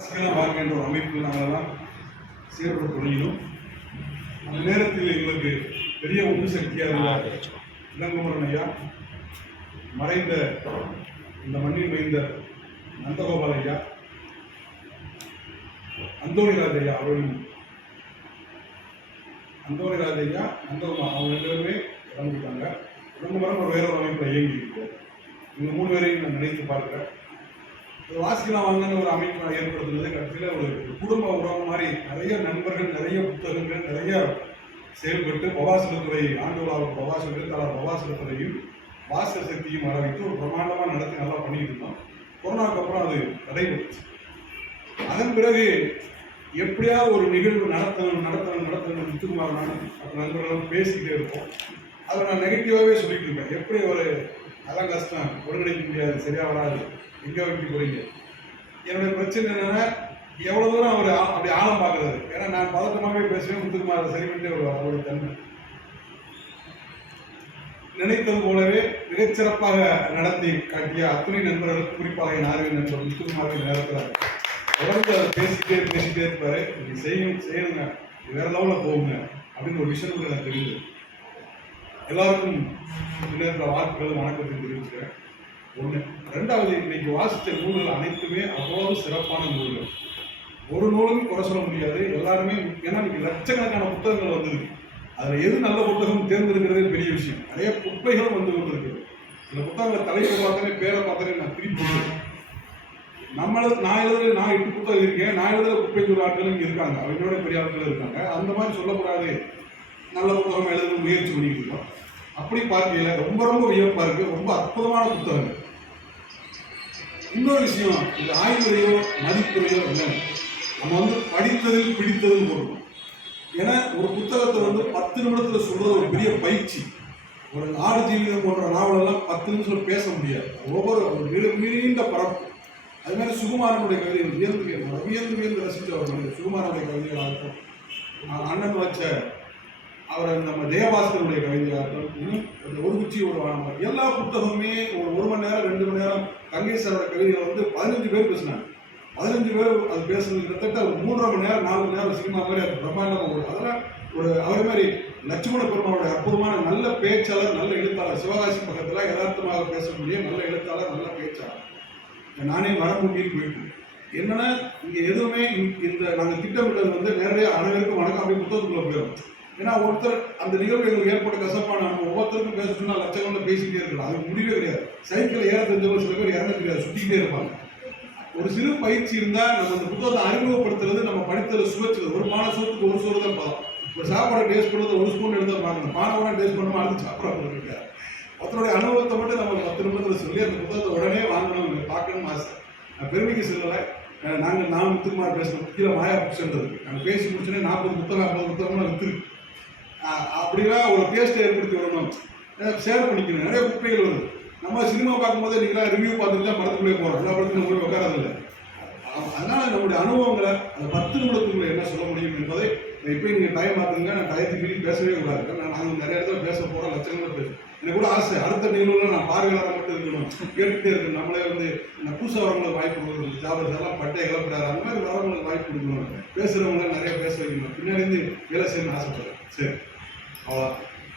பார்க்கின்ற ஒரு அமைப்பு நாங்களெல்லாம் செயல்பட துணியிலும் அந்த நேரத்தில் எங்களுக்கு பெரிய உந்து சக்தியாக இளங்குமரன் ஐயா மறைந்த இந்த மண்ணில் மைந்த நந்தகோபால் ஐயா அந்தோணிராஜ் ஐயா அவர்களும் அந்தோணிராஜ் ஐயா நந்தகுமார் அவங்க ரெண்டு பேருமே இறந்துட்டாங்க. இளங்குமரன் ஒரு வேற ஒரு அமைப்பில் இயங்கி இருக்கோம் இந்த மூணு பேரையும் நான் நினைத்து பார்க்கிறேன். வாசிக்கலாம் வாங்கன்னு ஒரு அமைப்பு நான் ஏற்படுத்துனது. கடைசியில் ஒரு குடும்ப உறவு மாதிரி நிறைய நண்பர்கள் நிறைய புத்தகங்கள் நிறைய செயல்பட்டு பவாசலத்துறை ஆண்டோலாவும் பவாச எழுத்தாளர் பவாசலத்துறையும் வாச சக்தியும் வர வைத்து ஒரு பிரமாண்டமாக நடத்தி நல்லா பண்ணிட்டு இருந்தோம். கொரோனாவுக்கு அப்புறம் அது தடைபட்டுச்சு. அதன் பிறகு எப்படியா ஒரு நிகழ்வு நடத்தணும் நடத்தணும் நடத்தணும் முத்துக்குமார் நான் மற்ற நண்பர்களும் பேசிக்கிட்டே இருப்போம். அதை நான் நெகட்டிவாகவே சொல்லிட்டு இருப்பேன் எப்படி ஒரு அதெல்லாம் கஷ்டம். ஒருங்கிணைக்க முடியாது. சரியா வராது. எங்கே வைக்க போறீங்க? என்னுடைய பிரச்சனை என்னன்னா எவ்வளோ தூரம் அவர் ஆ- அப்படி ஆழம் பார்க்குறாரு. ஏன்னா நான் பதட்டமாகவே பேசுவேன் முத்துக்குமார் அதை சரி பண்ணிட்டே வருவார். அவருடைய தன்மை. நினைத்தது போலவே மிகச்சிறப்பாக நடத்தி காட்டிய அத்துணை நண்பர்கள் குறிப்பாக என் ஆர்வம் நண்பர் முத்துக்குமாரின் நேரத்தில். தொடர்ந்து அதை பேசிட்டே பேசிட்டே இருப்பாரு. நீங்கள் செய்யும் செய்யணுங்க வேற லெவலில் போகுங்க. அப்படின்னு ஒரு விஷயம் கூட எனக்கு தெரியுது. எல்லாருக்கும் நேரத்தில் வாழ்த்துக்களும் வணக்கத்தை தெரிவிக்கிறேன் ஒன்று ரெண்டாவது இன்னைக்கு வாசித்த நூல்கள் அனைத்துமே அவ்வளவு சிறப்பான நூல்கள். ஒரு நூலும் குறை சொல்ல முடியாது. எல்லாருமே ஏன்னா இன்னைக்கு லட்சக்கணக்கான புத்தகங்கள் வந்திருக்கு அதில் எது நல்ல புத்தகம் தேர்ந்தெடுக்கிறதே பெரிய விஷயம். நிறைய குப்பைகளும் வந்து கொண்டிருக்கு சில புத்தகங்கள் தலைப்பை பார்த்தனே பேரை பார்த்தனே நான் திருப்பி போடுவேன். நம்மளது நான் எழுதுற நான் எட்டு புத்தகம் இருக்கேன். நான் எழுதுற குப்பை சொல்ற ஆட்களும் இருக்காங்க. அவங்களோட பெரிய ஆட்கள் இருக்காங்க. அந்த மாதிரி சொல்லக்கூடாது. நல்ல புத்தகம் எழுத முயற்சி பண்ணிட்டு இருக்கோம். அப்படி பார்க்கையில ரொம்ப ரொம்ப வியப்பாக இருக்குது ரொம்ப அற்புதமான புத்தகங்கள். இன்னொரு விஷயம் இது ஆய்வுரையோ மதிப்புரையோ இல்லை. நம்ம வந்து படித்ததில் பிடித்ததில் போடணும் ஏன்னா ஒரு புத்தகத்தை வந்து பத்து நிமிடத்தில் சொல்கிறது ஒரு பெரிய பயிற்சி. ஒரு நாடு ஜீவிதம் போன்ற நாவலெல்லாம் பத்து நிமிஷம் பேச முடியாது. ஒவ்வொரு ஒரு நீள- நீண்ட பரப்பு. அது மாதிரி சுகுமாரனுடைய கவிதைகள் வியந்து வியந்து வியந்து ரசித்த ஒரு மனிதர். சுகுமாரனுடைய கவிதைகளாக இருக்கும் அண்ணன் வச்ச அவர் நம்ம ஜெயபாஸ்கருடைய கவிதையாகட்டும் அந்த ஒரு குச்சி ஒரு வானம் எல்லா புத்தகமுமே ஒரு ஒரு மணி நேரம் ரெண்டு மணி நேரம் கங்கேசரோட கவிதைகளை வந்து பதினஞ்சு பேர் பேசினாங்க. பதினஞ்சு பேர் அது பேசுறது கிட்டத்தட்ட ஒரு மூன்றரை மணி நேரம் நாலு மணி நேரம் சினிமா மாதிரி அது பிரம்மாண்டமாக ஒரு அதெல்லாம் ஒரு அவர் மாதிரி லட்சுமண பெருமாளுடைய அற்புதமான நல்ல பேச்சாளர் நல்ல எழுத்தாளர் சிவகாசி பக்கத்தில் யதார்த்தமாக பேசக்கூடிய நல்ல எழுத்தாளர் நல்ல பேச்சாளர். நானே வரமுடியில் போயிட்டு என்னன்னா இங்கே எதுவுமே இந்த- நாங்கள் திட்டமிட்டது வந்து நேரடியாக அனைவருக்கும் வணக்கம். அப்படி புத்தகத்துக்குள்ளே போயிடும் ஏன்னா ஒருத்தர் அந்த நிகழ்வு எங்களுக்கு ஏற்பட்ட கசப்பான நம்ம ஒவ்வொருத்தருக்கும் பேச சொன்னால் லட்சங்களில் பேசிக்கிட்டே இருக்கலாம். அது முடிவே கிடையாது. சைக்கிள் ஏற தெரிஞ்சவங்க சில பேர் இறந்து கிடையாது சுற்றிக்கிட்டே இருப்பாங்க. ஒரு சிறு பயிற்சி இருந்தால் நம்ம அந்த புத்தகத்தை அறிமுகப்படுத்துறது நம்ம படித்தது சுவைச்சது. ஒரு பானை சோத்துக்கு ஒரு சோறு தான் பதம் ஒரு சாப்பாடை டேஸ்ட் பண்ணுறது ஒரு ஸ்பூன் எடுத்து பார்க்கணும் பானை டேஸ்ட் பண்ணாம அடுத்து சாப்பிட போகிறீங்க ஒருத்தருடைய அனுபவத்தை மட்டும் நம்ம பத்து நிமிடத்தில் சொல்லி அந்த புத்தகத்தை உடனே வாங்கணும் பார்க்கணும்னு ஆசை. நான் பெருமைக்கு சொல்லலை. நாங்கள் நான் முத்துக்குமார் பேசுகிறோம் கீழே மாயா புக்ஸ் இருக்கு. நாங்கள் பேசி முடிச்சோன்னே நாற்பது புத்தகம் ஐம்பது புத்தகம்லாம் விற்றுருக்கு அப்படிலாம் ஒரு டேஸ்ட்டை ஏற்படுத்தி விடணும் ஷேர் பண்ணிக்கணும். நிறைய குப்பைகள் வருது. நம்ம சினிமா பார்க்கும்போது நீங்களாம் ரிவ்யூ பார்த்துட்டு தான் படத்துக்குள்ளே போகிறோம் எல்லா படத்துலையும் போய் உட்காரதில்லை அதனால் அதனால நம்முடைய அனுபவங்களை அந்த பத்து நிமிடத்துக்குள்ள என்ன சொல்ல முடியும் என்பதை இப்போ நீங்கள் டைம் பார்த்துங்க நான் டயத்துக்கு மீறி பேசவே கூடாது. நான் நாங்கள் நிறைய இடத்துல பேச போகிறோம் லட்சங்களை பேசும் எனக்கு கூட ஆசை. அடுத்த நிகழ்வுல நான் பார்வையாளராக மட்டும் இருக்கணும் கேட்டுகிட்டே இருக்கணும். நம்மளே வந்து நான் புதுசாக வரவங்களுக்கு வாய்ப்பு கொடுக்கணும் ஜாபர்ஸ் எல்லாம் பட்டே கிளப்பிடாரு அந்த மாதிரி வரவங்களுக்கு வாய்ப்பு கொடுக்கணும் பேசுகிறவங்களை நிறைய பேச வைக்கணும். பின்னாடி இருந்து வேலை செய்யணும்னு ஆசைப்படுறேன். சரி. அவ்வளோ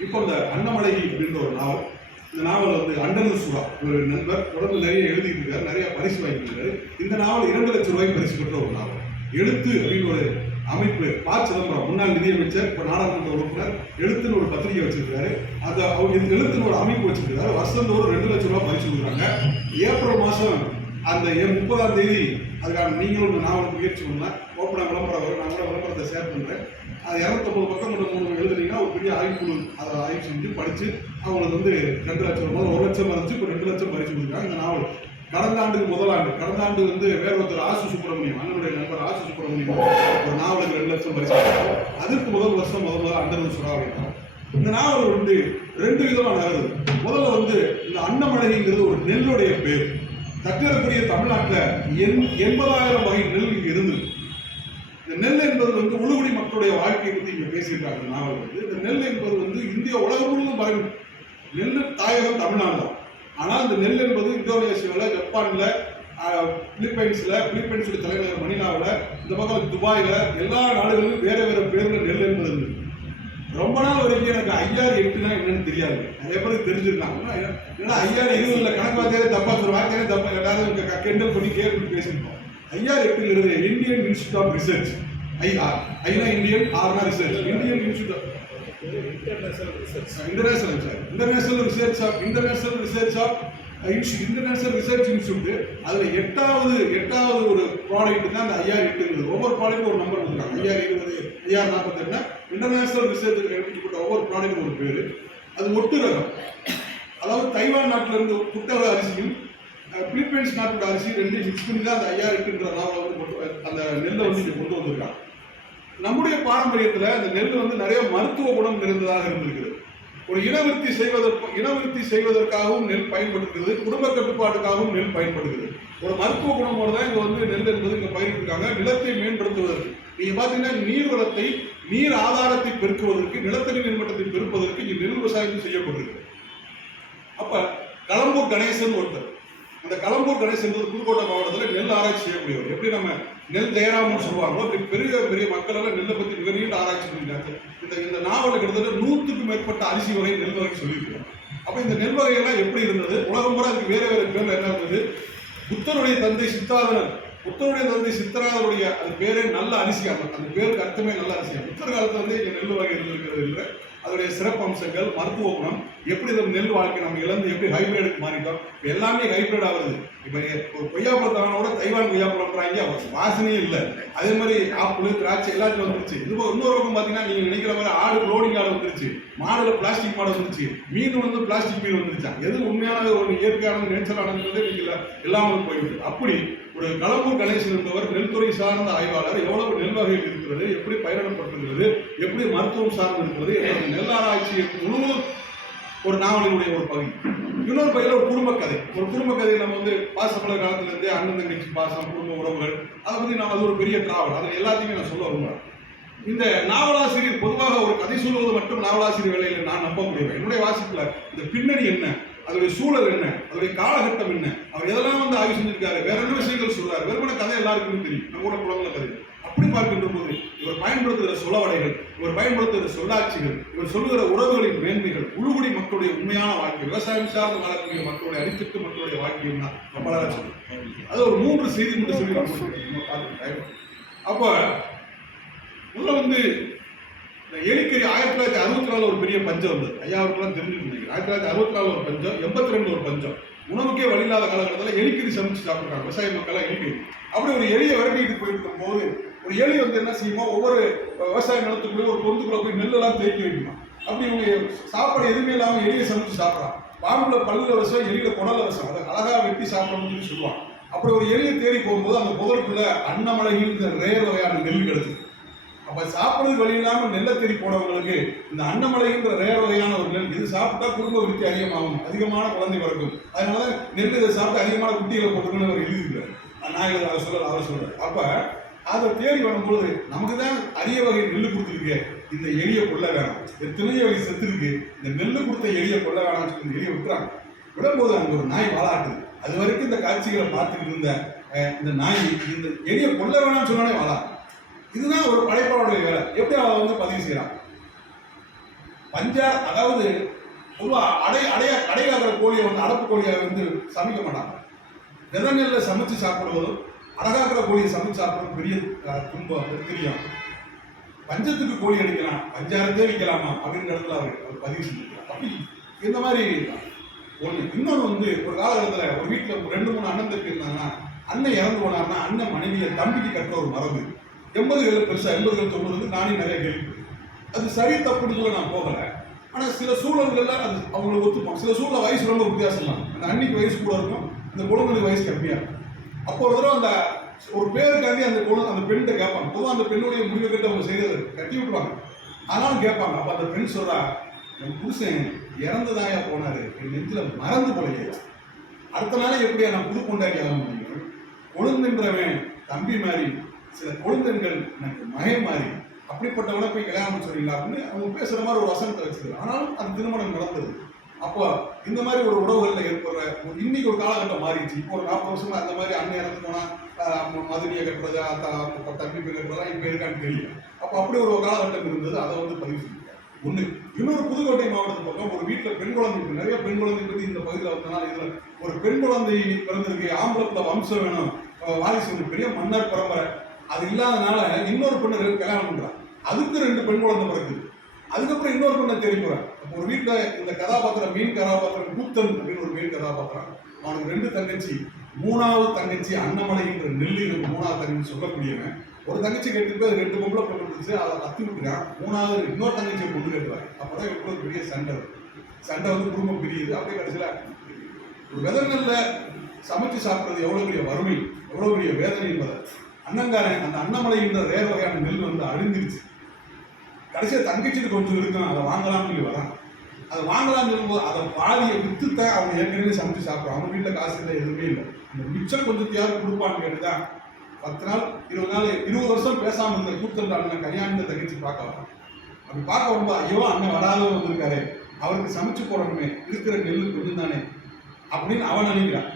இப்போ இந்த அன்னமலை அப்படின்ற ஒரு நாவல். இந்த நாவல் வந்து அண்டனு சுரா ஒரு நண்பர். தொடர்ந்து நிறைய எழுதிட்டு இருக்காரு நிறைய பரிசு வாங்கியிருக்காரு இந்த நாவல் இரண்டு லட்சம் ரூபாய்க்கு பரிசு பெற்ற ஒரு நாவல். எழுத்து அப்படின்னு ஒரு அமைப்பு ப சிதம்பரம் முன்னாள் நிதியமைச்சர் இப்போ நாடாளுமன்ற உறுப்பினர் எழுத்துன்னு ஒரு பத்திரிகை வச்சிருக்காரு. அதை அவர் எழுத்துன்னு ஒரு அமைப்பு வச்சிருக்காரு. வருஷந்தோறும் ரெண்டு லட்சம் ரூபாய் பரிசு கொடுக்குறாங்க. ஏப்ரல் மாதம் அந்த ஏ- முப்பதாம் தேதி அதுக்கான நீங்களும் நான் நாவலுக்கு முயற்சி பண்ணால் ஓப்பனாக விளம்பரம் வரும் நான் கூட விளம்பரத்தை ஷேர் பண்ணுறேன் அது இரநூத்தொம்பது பக்கம் கொண்ட மூணு எழுதுனீங்கன்னா ஒரு பெரிய ஆய்வுக்குழு அதை ஆய்வு செஞ்சு படித்து அவங்களுக்கு வந்து ரெண்டு லட்சம் ரூபாய் ஒரு லட்சம் வரைச்சு இப்போ ரெண்டு லட்சம் பரிசு கொடுக்குறாங்க இந்த நாவல். கடந்த ஆண்டுக்கு முதல் ஆண்டு கடந்த ஆண்டு வந்து வேற ஒருத்தர் ஆசு சுப்பிரமணியம் அண்ணனுடைய நண்பர் ஆசு சுப்பிரமணியம் ஒரு நாவலுக்கு ரெண்டு லட்சம் பரிசு அதுக்கு முதல் வருஷம் முதல் முதல்ல அண்டர் சுறாவை இந்த நாவல் வந்து ரெண்டு விதமா நகருது முதல்ல வந்து இந்த அன்னமழகிங்கிறது ஒரு நெல்லுடைய பேர். தட்டிடக்கூடிய தமிழ்நாட்டில் எண் எண்பதாயிரம் வகை நெல் இங்கே இருந்தது. இந்த நெல் என்பது வந்து உழுகுடி மக்களுடைய வாழ்க்கையை பற்றி இங்கே பேசியிருக்காங்க நாவல் வந்து. இந்த நெல் என்பது வந்து இந்தியா உலகம் முழுவதும் பரவி நெல் தாயகம் தமிழ்நாடு தான். ஆனால் இந்த நெல் என்பது இந்தோனேசியாவில் ஜப்பானில் பிலிப்பைன்ஸில் பிலிப்பைன்ஸுடைய தலைநகர் மணிலாவில் இந்த பக்கம் துபாயில் எல்லா நாடுகளிலும் வேறு வேறு பேரில் நெல் என்பது. இருக்குது ரொம்ப நாள் வரைக்கும் எனக்கு ஐயாறு எட்டுனா என்னன்னு தெரியாது. நிறைய பேருக்கு தெரிஞ்சிருக்காங்க. ஏன்னா ஐயாறு இருபதுல கணக்கு வாத்தியாரே தப்பா சொல்ற வாத்தியாரே தப்பா எல்லாரும் கிண்டல் பண்ணி கேள்வி பேசிருக்கோம் I R எட்டுங்கிறது Indian institute of research I R Aina Indian ஆர்னா research Indian institute of international research international sir international research of international research of international research institute அதுல எட்டாவது எட்டாவது ஒரு ப்ராடக்ட் அந்த ஐயா எட்டுங்கிறது ஒவ்வொரு ப்ராடக்ட் ஒரு நம்பர் கொடுக்குறாங்க. ஐயா இருபது ஐஆர் நாற்பத்தெட்டுனா இன்டர்நேஷனல் விஷயத்துக்கு எடுத்துக்கிட்ட ஒவ்வொரு ப்ராடக்ட் ஒரு பேர். அது ஒட்டு ரகம். அதாவது தைவான் நாட்டிலிருந்து புத்தக அரிசியும் பிலிப்பைன்ஸ் நாட்டோட அரிசி ரெண்டு மிக்ஸ் பண்ணி தான் அந்த ஐஆர் எட்டுன்ற நாவலை வந்து கொண்டு அந்த நெல்லை வந்து இங்கே கொண்டு வந்திருக்காங்க. நம்முடைய பாரம்பரியத்தில் அந்த நெல் வந்து நிறைய மருத்துவ குணம் நிறைந்ததாக இருந்திருக்கிறது. ஒரு இனவிருத்தி செய்வதற்கு இனவிருத்தி செய்வதற்காகவும் நெல் பயன்படுகிறது குடும்ப கட்டுப்பாட்டுக்காகவும் நெல் பயன்படுகிறது. ஒரு மருத்துவ குணமோடு தான் இங்கே வந்து நெல் என்பது இங்கே பயிரிட்டிருக்காங்க. நிலத்தை மேம்படுத்துவதற்கு. நீங்கள் பார்த்தீங்கன்னா நீர் வளத்தை நீர் ஆதாரத்தை பெருக்குவதற்கு நிலத்தடி நீர்மட்டத்தை பெருப்பதற்கு இங்கே நெல் விவசாயம் செய்யப்படுகிறது அப்போ களம்பூர் கணேசன் ஒருத்தர். அந்த களம்பூர் கணேசன் என்பது புதுக்கோட்டை மாவட்டத்தில் நெல் ஆராய்ச்சி செய்யக்கூடியவர் எப்படி நம்ம நெல் ஜெயராமன் சொல்லுவாங்களோ அப்படி பெரிய பெரிய மக்கள் எல்லாம் நெல்லை பற்றி மிக நீண்ட ஆராய்ச்சி பண்ணிருக்காங்க இந்த இந்த நாவல் கிட்டத்தட்ட நூற்றுக்கும் மேற்பட்ட அரிசி வகை நெல் வகை சொல்லியிருக்காங்க. அப்போ இந்த நெல் வகையெல்லாம் எப்படி இருந்தது? உலகம் பூரா அதுக்கு வேறு வேறு பேர் என்ன இருந்தது? புத்தருடைய தந்தை சித்தாதனர் புத்தருடைய தந்தை சித்தராதனுடைய அது பேரே நல்ல அரிசி அந்த பேருக்கு அர்த்தமே நல்ல அரிசி புத்தர் காலத்தில் வந்து இங்கே நெல் வகை இருந்திருக்கிறது இல்லை. அதோடைய சிறப்பு அம்சங்கள் மருத்துவ குணம் எப்படி இந்த நெல் வாழ்க்கை நம்ம இழந்து எப்படி ஹைபிரிடுக்கு மாறிட்டோம் இப்போ எல்லாமே ஹைபிரிட் ஆகுது இப்போ ஒரு கொய்யாப்பழம் கூட தைவான் கொய்யாப்பழம்ன்றாங்க வாசனையே இல்லை. அதே மாதிரி ஆப்பிள் திராட்சை எல்லாத்தையும் வந்துருச்சு. இது இன்னொரு பக்கம் பார்த்தீங்கன்னா நீங்கள் நினைக்கிற மாதிரி ஆடு லோடிங் ஆடு வந்துருச்சு. மாடுல பிளாஸ்டிக் மாடு வந்துருச்சு. மீன் வந்து பிளாஸ்டிக் மீன் வந்துருச்சா? எது உண்மையான ஒரு இயற்கையான நேச்சரானது நீங்க எல்லாமே போயிடுது. அப்படி ஒரு களம்பூர் கணேசன் என்பவர் நெல்துறை சார்ந்த ஆய்வாளர். எவ்வளவு நெல் வகைகள் இருக்கிறது? எப்படி பயிரிடப்பட்டிருக்கிறது எப்படி மருத்துவம் சார்ந்து இருக்கிறது? என்ற நெல் முழுவதும் ஒரு நாவலினுடைய ஒரு பகுதி. இன்னொரு பகுதியில் ஒரு குடும்ப கதை. ஒரு குடும்ப கதை நம்ம வந்து பாசப்பட காலத்திலிருந்தே அண்ணன் தங்கச்சி பாசம் குடும்ப உறவுகள் அதை பற்றி நம்ம அது ஒரு பெரிய டிராவல் அதில் எல்லாத்தையுமே நான் சொல்ல விரும்புறேன் இந்த நாவலாசிரியர் பொதுவாக ஒரு கதை சொல்வது மட்டும் நாவலாசிரியர் வேலையில் நான் நம்ப முடியல என்னுடைய வாசிப்பில் இந்த பின்னணி என்ன? அதோடைய சூழல் என்ன? அதோடைய காலகட்டம் என்ன? அவர் எதெல்லாம் வந்து ஆய்வு செஞ்சிருக்காரு? வேற என்ன விஷயங்கள் சொல்றாரு? வெறுமன கதை எல்லாருக்குமே தெரியும். நம்ம கூட குழந்தை கதை. அப்படி பார்க்கின்ற போது இவர் பயன்படுத்துகிற சொலவடைகள் இவர் பயன்படுத்துகிற சொல்லாட்சிகள் இவர் சொல்லுகிற உறவுகளின் மேன்மைகள் உழுகுடி மக்களுடைய உண்மையான வாழ்க்கை விவசாயம் சார்ந்து வாழக்கூடிய மக்களுடைய அடித்தட்டு மக்களுடைய வாழ்க்கையும் தான் ரொம்ப அழகா அது ஒரு மூன்று செய்தி மட்டும் சொல்லி அப்போ முடிக்கிறேன். உள்ள வந்து எலிக்கறி ஆயிரத்தி தொள்ளாயிரத்தி அறுபத்தி நாலு ஒரு பெரிய பஞ்சம் வந்தது. ஐயாவுக்குலாம் தெரிஞ்சுருந்தீங்க ஆயிரத்தி தொள்ளாயிரத்தி அறுபத்தி நாலு ஒரு பஞ்சம் எண்பத்தி ரெண்டு ஒரு பஞ்சம். உணவுக்கே வழி இல்லாத காலகட்டத்தில் எலிக்கறி சமைச்சு சாப்பிட்றாங்க. விவசாய மக்கள்லாம் எலிக்கறி அப்படி ஒரு எலியை விரட்டிட்டு போயிருக்கும் போது ஒரு எலி வந்து என்ன செய்யுமா ஒவ்வொரு விவசாய நிலத்துக்குள்ளே ஒரு பொந்துக்குள்ள போய் நெல்லெல்லாம் தேக்கி வைக்குமா? அப்படி இவங்க சாப்பாடு எதுவுமே இல்லாமல் எலியை சமைச்சு சாப்பிட்றான் பாம்புல பல்லில் விஷம் எலியில் குடல விஷம். அதை அழகாக வெட்டி சாப்பிடணும்னு சொல்லி சொல்லுவாங்க. அப்படி ஒரு எலியை தேடி போகும்போது அந்த புதருக்குள்ள அன்னமழகின்ற ரேர் வகையான நெல் கிடச்சிது அப்ப சாப்பிடுறது வழி இல்லாமல் நெல்லத்தறி தேடி போனவங்களுக்கு இந்த அன்னமலைன்ற ரேர் வகையான ஒரு நெல் இது சாப்பிட்டா குடும்ப விருத்தி அதிகமாகும் அதிகமான குழந்தை பிறக்கும். அதனால நெல் இதை சாப்பிட்டு அதிகமான குட்டிகளை போட்டுக்கணும்னு அவர் எழுதியிருக்காரு நான் இதை அவர் சொல்ல அவர் சொல்றேன். அப்ப அதை தேடி வரும்போது நமக்கு தான் அரிய வகை நெல் கொடுத்துருக்கு. இந்த எலியை கொள்ள வேணாம். எத்தனையோ வகை செத்து இருக்கு இந்த நெல் கொடுத்த எலியை கொள்ள வேணாம்னு சொல்லி எளிய விட்டுறாங்க. விடும்போது அங்கே ஒரு நாய் வாழாட்டுது. அது வரைக்கும் இந்த காட்சிகளை பார்த்துட்டு இருந்த இந்த நாய் இந்த எலியை கொள்ள வேணாம்னு சொன்னாலே வாழா இதுதான் ஒரு படைப்பாளருடைய வேலை. எப்படி அவ வந்து பதிவு செய்யறான்? பஞ்சா அதாவது பொதுவா அடை அடைய அடையாகிற கோழியை வந்து அடப்பு கோழியை வந்து சமைக்க மாட்டாங்க. வித நெல்லை சமைச்சு சாப்பிடுவதும் அடகாக்கிற கோழியை சமைச்சு சாப்பிடுவதும் பெரிய துன்பம் தெரியும் பஞ்சத்துக்கு கோழி அடிக்கலாம். பஞ்சாரத்தே வைக்கலாமா அப்படின்ற இடத்துல அவர் அவர் பதிவு செஞ்சிருக்கிறார் அப்படி இந்த மாதிரி ஒன்று இன்னொன்று வந்து ஒரு காலகட்டத்தில் ஒரு வீட்டில் ரெண்டு மூணு அண்ணன் தம்பி இருந்தாங்கன்னா அண்ணன் இறந்து போனார்னா அண்ணன் மனைவியை தம்பிக்கு கட்டுற ஒரு மரபு எண்பதுகள் பெருசாக எண்பதுகள் தொண்ணூறு நானே நிறைய கேள்விப்பட்டேன். அது சரி தப்புன்னு சொல்ல நான் போகலை. ஆனால் சில சூழல்களில் அது அவங்களுக்கு ஒத்துப்போம் சில சூழல் வயசு ரொம்ப வித்தியாசம் தான் அந்த அன்னைக்கு வயசு கூட இருக்கும் அந்த குழந்தைக்கு வயசு கம்மியாக இருக்கும். அப்போ ஒரு தடவை அந்த ஒரு பேருக்காண்டி அந்த குழந்தை அந்த பெண்கிட்ட கேட்பாங்க. பொதுவாக அந்த பெண்ணுடைய முடிவை கேட்டு அவங்க செய்கிறது கட்டி விட்டுருவாங்க. ஆனாலும் கேட்பாங்க அப்போ அந்த பெண் சொல்கிறா என் புருஷன் இறந்ததாயா போனார். என் நெஞ்சில் மறந்து போலையே. அடுத்த நாளே எப்படியா நான் புது கொண்டாடி ஆக முடியும்? கொழுந்துன்றவன் தம்பி மாதிரி சில கொழுந்தன்கள் எனக்கு மகை மாறி அப்படிப்பட்டவனை போய் கல்யாணம் சொல்றீங்களா அப்படின்னு அவங்க பேசுகிற மாதிரி ஒரு வசனத்தை வச்சிருக்கு ஆனாலும் அந்த திருமணம் நடந்தது. அப்போ இந்த மாதிரி ஒரு உறவுகளில் ஏற்படுற ஒரு இன்னைக்கு ஒரு காலகட்டம் மாறிடுச்சு. இப்போ ஒரு நாற்பது வருஷமா அந்த மாதிரி அண்ணன் இறந்து போனால் மதுரையை கட்டுறது தம்பி கட்டுறதெல்லாம் இப்போ இருக்கான்னு தெரியல. அப்போ அப்படி ஒரு காலகட்டம் இருந்தது. அதை வந்து பதிவு செஞ்சுருக்காங்க ஒன்று இன்னொரு புதுக்கோட்டை மாவட்டத்து பக்கம் ஒரு வீட்டில் பெண் குழந்தை நிறைய பெண் குழந்தை பற்றி இந்த பகுதியில் வந்தனால இதில் ஒரு பெண் குழந்தை பிறந்திருக்கு ஆம்பளத்தில் வம்சம் வேணும். வாரிசு ஒரு பெரிய மன்னர் பரம்பரை. அது இல்லாதனால இன்னொரு பெண்ணு ரெண்டு கல்யாணம் பண்றான். அதுக்கு ரெண்டு பெண் குழந்தை பிறகு அதுக்கப்புறம் இன்னொரு பெண்ணை தெரிவிக்கிறான் அப்போ ஒரு வீட்டில் இந்த கதாபாத்திரம் மீன் கதாபாத்திரம் கூத்தன் அப்படின்னு ஒரு மீன் கதாபாத்திரம். அவனுக்கு ரெண்டு தங்கச்சி. மூணாவது தங்கச்சி அன்னமலைன்ற நெல்லினுக்கு மூணாவது தங்கச்சி சொல்லக்கூடியவன். ஒரு தங்கச்சி கெட்டு போய் ரெண்டு பொம்பளை பொண்ணு இருந்துச்சு அதை கத்தி விட்டுறான் மூணாவது இன்னொரு தங்கச்சியை பொண்ணு கேட்டுறாங்க அப்போ தான் இவ்வளோ பெரிய சண்டை சண்டை வந்து குடும்பம் பிரியுது. அப்படியே கடைசியில் ஒரு விதங்கள்ல சமைச்சு சாப்பிட்றது எவ்வளோ பெரிய வறுமை எவ்வளோ பெரிய வேதனை என்பதை. அண்ணங்காரன் அந்த அன்னமலைன்ற வேறு வகையான நெல் வந்து அழிஞ்சிருச்சு. கடைசியாக தங்கச்சிட்டு கொஞ்சம் இருக்கும் அதை வாங்கலாம்னு சொல்லி வரான். அதை வாங்கலாம்னு சொல்லும்போது அதை பாதியை விற்றுத்தான் அவங்க ஏற்கனவே சமைச்சு சாப்பிட்றான் அவங்க வீட்டில் காசு இல்லை எதுவுமே இல்லை. இந்த மிச்சம் கொஞ்சம் யாரும் கொடுப்பான்னு கேட்டுதான் பத்து நாள் இருபது நாள் இருபது வருஷம் பேசாமல் இருந்த கூத்தல் அண்ணன் கல்யாணத்தை தங்கச்சி பார்க்க வரான். அப்படி பார்க்க வரும்போது ஐயோ அண்ணன் வராதவன் வந்திருக்காரு அவருக்கு சமைச்சு போடணுமே இருக்கிற நெல் கொஞ்சம் தானே அப்படின்னு அவன் நினைக்கிறான்.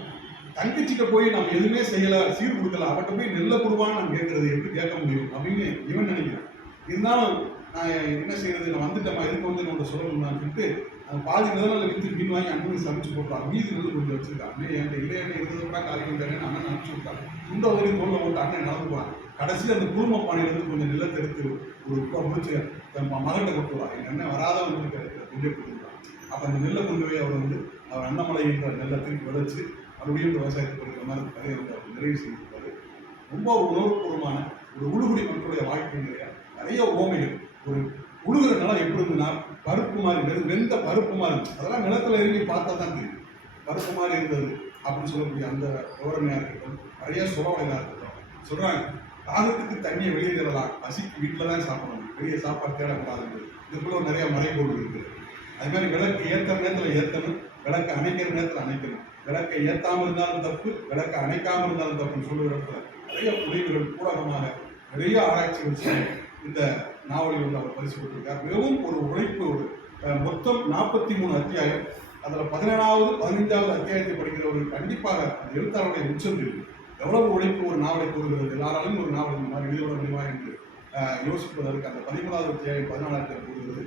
தங்கச்சிட்ட போய் நம்ம எதுவுமே செய்யல சீர் கொடுக்கல அவட்ட போய் நெல்ல கொடுவான்னு நான் கேட்கறது எப்படி கேட்க முடியும் அப்படின்னு இவன் நினைக்கிறான். இருந்தாலும் நான் என்ன செய்யறது நான் வந்துட்டேன் இதுக்கு வந்து நம்ம சொல்லணும்னு சொல்லிட்டு அந்த பாதி நிலவில் வித்து மீன் வாங்கி அண்ணனுக்கு சமைச்சு போட்டான் மீதி நெல் கொஞ்சம் வச்சிருக்கான் அண்ணன் என்கிட்ட இல்லை என்ன இருந்தது கூட காரியம் தானே அண்ணன் அனுப்பிச்சு விட்டான் துண்டை உதவி தோல்ல போட்டு அண்ணன் நடந்து கடைசியில் அந்த குடும்ப பானையிலேருந்து கொஞ்சம் நிலத்தை எடுத்து ஒரு உப்பை முடிச்சு தன் மகன்கிட்ட கொடுத்துருவான் எங்கள் அண்ணன் வராதவன் வந்து கொண்டே கொடுத்துருவான் அப்போ அந்த நெல்லை கொண்டு போய் அவர் வந்து அவர் அண்ணமலை என்ற நெல்லை திருப்பி விதைச்சு மறுபடியும் விவசாயத்துக்கு கொடுக்குற மாதிரி கதையை வந்து அவர் நிறைவு செய்திருப்பாரு. ரொம்ப உணர்வுபூர்வமான ஒரு உழுகுடி மக்களுடைய நிறையா நிறைய ஓமைகள் ஒரு உழுகுற நிலம் எப்படி இருந்ததுன்னா பருப்பு மாதிரி வெறும் வெந்த பருப்பு மாதிரி அதெல்லாம் நிலத்துல இறங்கி பார்த்தா தான் தெரியும். பருப்பு மாதிரி இருந்தது அப்படின்னு சொல்லக்கூடிய அந்த விவரமையாக இருக்கட்டும் நிறைய சுரவலையாக இருக்கட்டும். சொல்றாங்க தாகத்துக்கு தண்ணியை வெளியே தரலாம் பசிக்கு வீட்டில் தான் சாப்பிடணும். வெளியே சாப்பாடு தேடக்கூடாது இதுக்குள்ள நிறைய மறைபொருள் இருக்குது. அது மாதிரி விளக்கு ஏற்ற நேரத்தில் ஏற்றணும் விளக்கு அணைக்கிற நேரத்தில் அணைக்கணும். விளக்கை ஏற்றாமல் இருந்தாலும் தப்பு விளக்கை அணைக்காமல் இருந்தாலும் தப்புன்னு சொல்லுகிற இடத்துல நிறைய புரிவுகள் பூடகமாக நிறைய ஆராய்ச்சிகள் செய்ய இந்த நாவலில் வந்து அவர் பரிசு பெற்றிருக்கார். மிகவும் ஒரு உழைப்பு ஒரு மொத்தம் நாற்பத்தி மூணு அத்தியாயம். அதில் பதினேழாவது பதினைஞ்சாவது அத்தியாயத்தை படிக்கிறவர்கள் கண்டிப்பாக அந்த எழுத்தாளருடைய உச்சத்தில் எவ்வளவு உழைப்பு ஒரு நாவலை கூறுகிறது எல்லாராலும் ஒரு நாவல் இந்த மாதிரி எழுதிவிட முடியுமா என்று யோசிப்பதற்கு அந்த பதிமூணாவது அத்தியாயம் பதினாலாயிரத்தி கூறுகிறது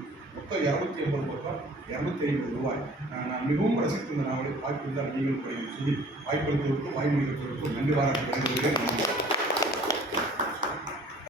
மொத்தம் இரநூத்தி எண்பது பக்கம் இரநூத்தி ஐம்பது ரூபாய். நான் மிகவும் ரசித்து இந்த நாவலை வாய்ப்பு இருந்தால் நீங்கள் சொல்லி வாய்ப்பளித்தவருக்கும் வாய்மொழிகளுக்கும் நன்றி பாராட்டு